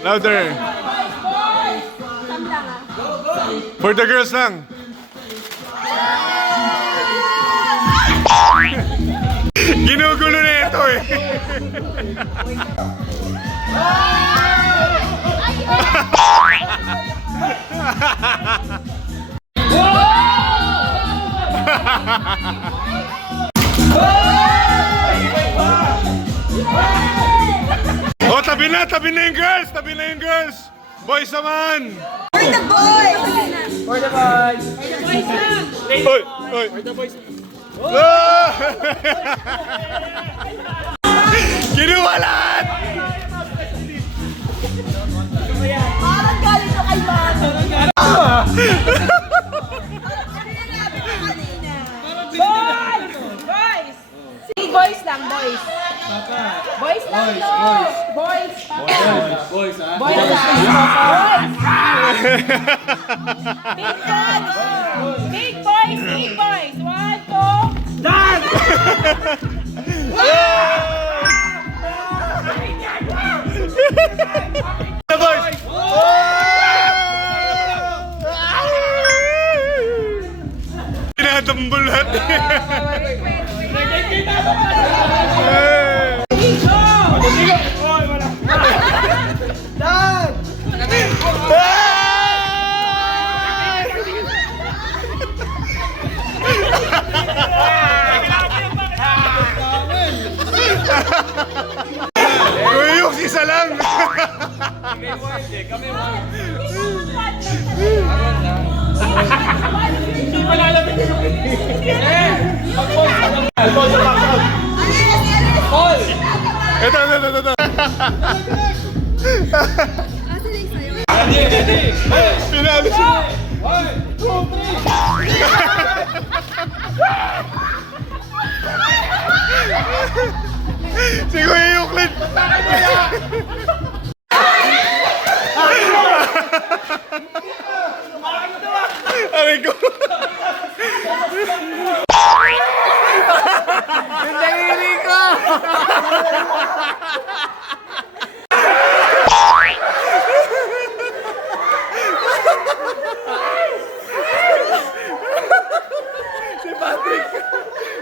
Louder. For the girls lang. Ginugulo na ito eh. Oh, tabi na yung girls, tabi na yung girls. Boys naman. For the boys! For the boys! Oy, oy. For the boys! Oh! Kinuha lahat! Parang galing ko kay Mama. Boys! Boys! Sige, boys lang, boys. Boys lang, no! Boys! Boys, ha? Boys lang! Boys! Big boys! Big boys! 1, 2... Dad! The boys! Tinatambol lahat. Dad! Uyok, isa lang. Hindi pa lalapit yung Ito. Pinalis mo. 1, 2, 3! Si Kuya Euclid. Aray ko. Yung daliri ko! Si Patrick.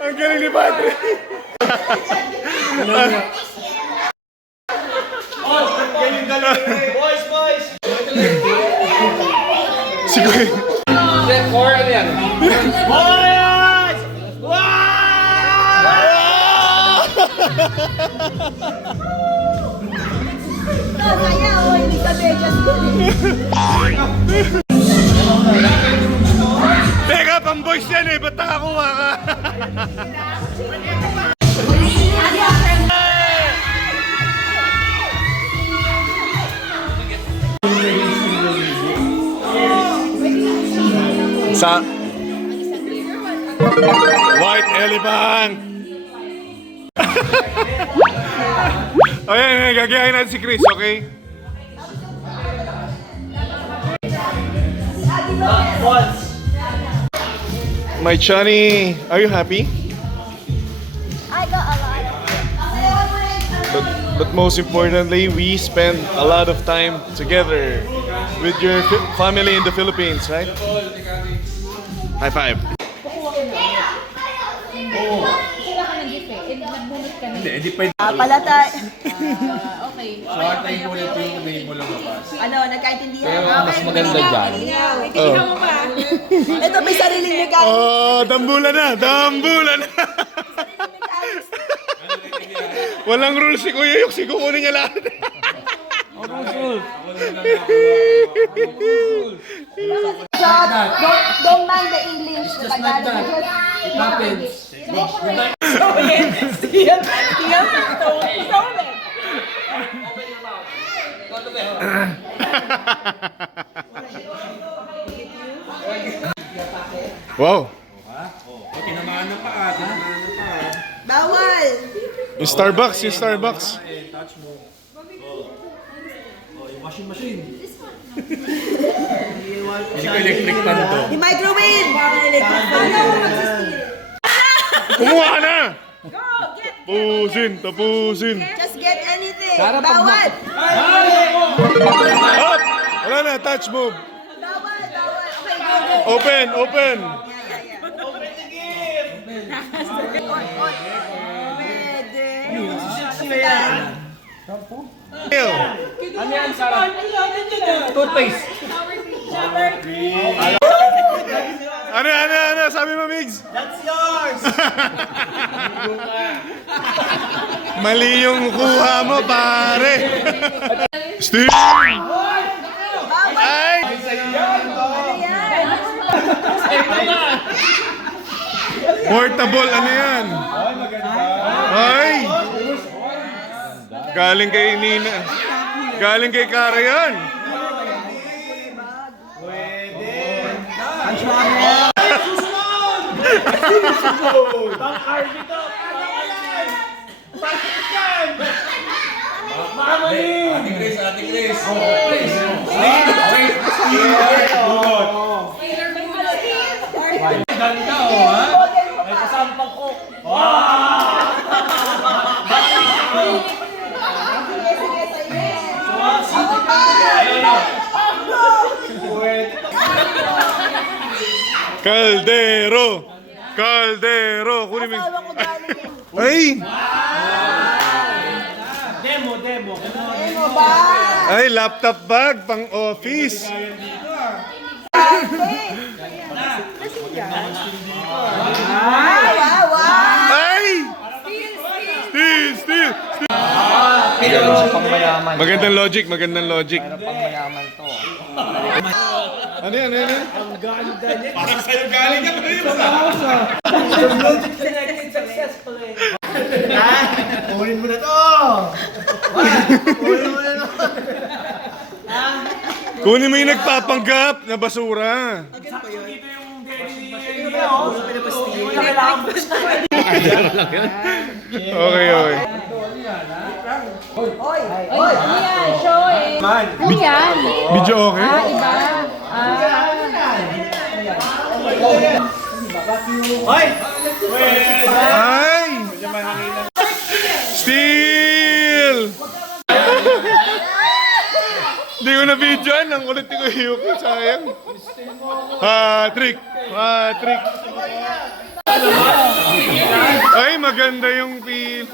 Ang galing ni Patrick. Boys, boys! Si Kuya. Or ano yan? Boys! Kaya, oh, hindi ka bejas dun eh. Teka, pang boys yan eh. Ba't nakakuha ka? Sa White Elephant. O yan, gagayahin natin si Chris, okay? My Johnny, are you happy? I got a lot of But most importantly, we spend a lot of time together with your family in the Philippines, right? High five. Sila ka ng gift eh. Palatay. Short tayo muna ito yung may mo lumabas. Ano, nagkaintindihan? Pero mas maganda dyan. Ikaw mo pa. Ito may sariling mechanics. Oh, dambulan na! Dambulan na! Walang rules si Kuya Yok. Si kukunin niya lahat. Don't mind the English. Just like that. It happens. Wow! Tinamaan na pa. Bawal. Yung Starbucks, yung Starbucks. Touch mo. Yung washing machine. Hindi ko electric pan to. Yung microwave. Kumuha ka na! Tapusin. Just get anything. Para pag Bawal. Up! Wala na, touch move. Bawal. Okay, go. Open. Ew. Ano yan, Sarah? Toothpaste. Ano? Sabi mo, Migs? That's yours! Mali yung kuha mo, pare. Steve! Ay! Portable, ano yan? Ay! Galing kay Nina. Galing kay Kara yan. Ate Grace. Ganda, ha? May kasampang ko. Caldero. Kunin mo. Asawa ko galing yun. Ay! Demo. Ano ba? Ay, laptop bag pang office. Wow. Ay! Steve! Pangmayaman. Magandang logic. Pangmayaman to. Ano yan? Ang ganda niya. Parang sa'yo galing ka pa rin sa connected successfully. Kunin mo na to! Kunin mo yung nagpapanggap na basura. Dito yung daddy niya. Kailangan mo Okay. Oy. Ano yan? Show eh. Ano yan? Video okay? Iba. Ay! Steal! Hindi ko na videoan. Ang kulit ko yung sayang. Patrick! Ay, maganda yung feel.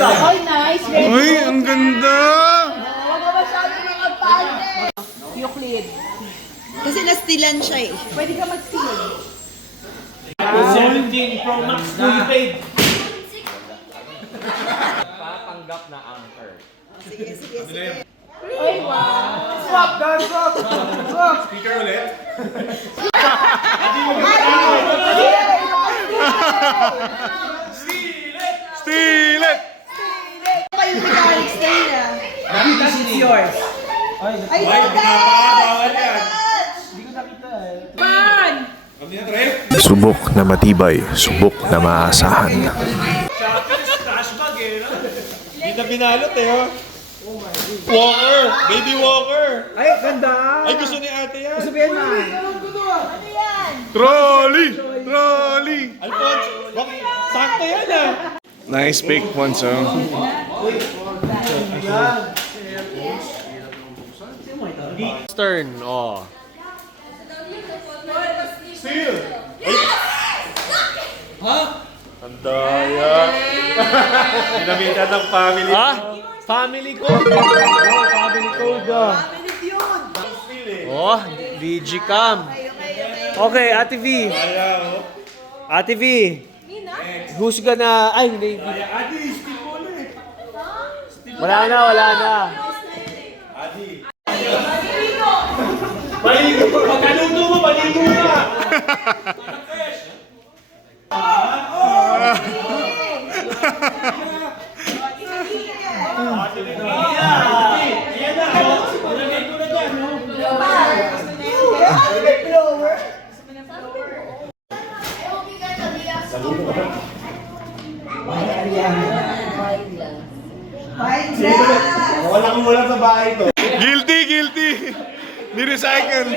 Oh, nice. Ready? Ay, ang ganda! Huwag ka masyadong makapante. Euclid. Kasi nastilan siya eh. Pwede ka mag-steal. 17 Pro Max fully paid. Papanggap na anchor. Sige. Oy, wow. Speaker ulit. Steal it! Kayo mechanics na yun ah. This is yours. Ay, bawal yan. Fun! Kami na, Tre. Subok na matibay, subok na maasahan. Trash bag eh, no? Hindi na binalot eh, oh. Walker! Baby Walker! Ay, ganda! Ay, gusto ni ate yan! Gusto yan, ma? Ano yan? Trolley! Alphonse! Sakto yan ah! Nice pick, Ponso. Turn, oh. Ang daya. Ginamitan ng family. Ah? Family code? Oh, family code, ah. Family feud. Oh, Digicam. Okay, Ate V. Ate V. Husga na. Ay, hindi. Wala na, wala na. Maligo! Pagkaluto mo, maligo ka! Walang sa bahay to. Guilty! Ni-recycle!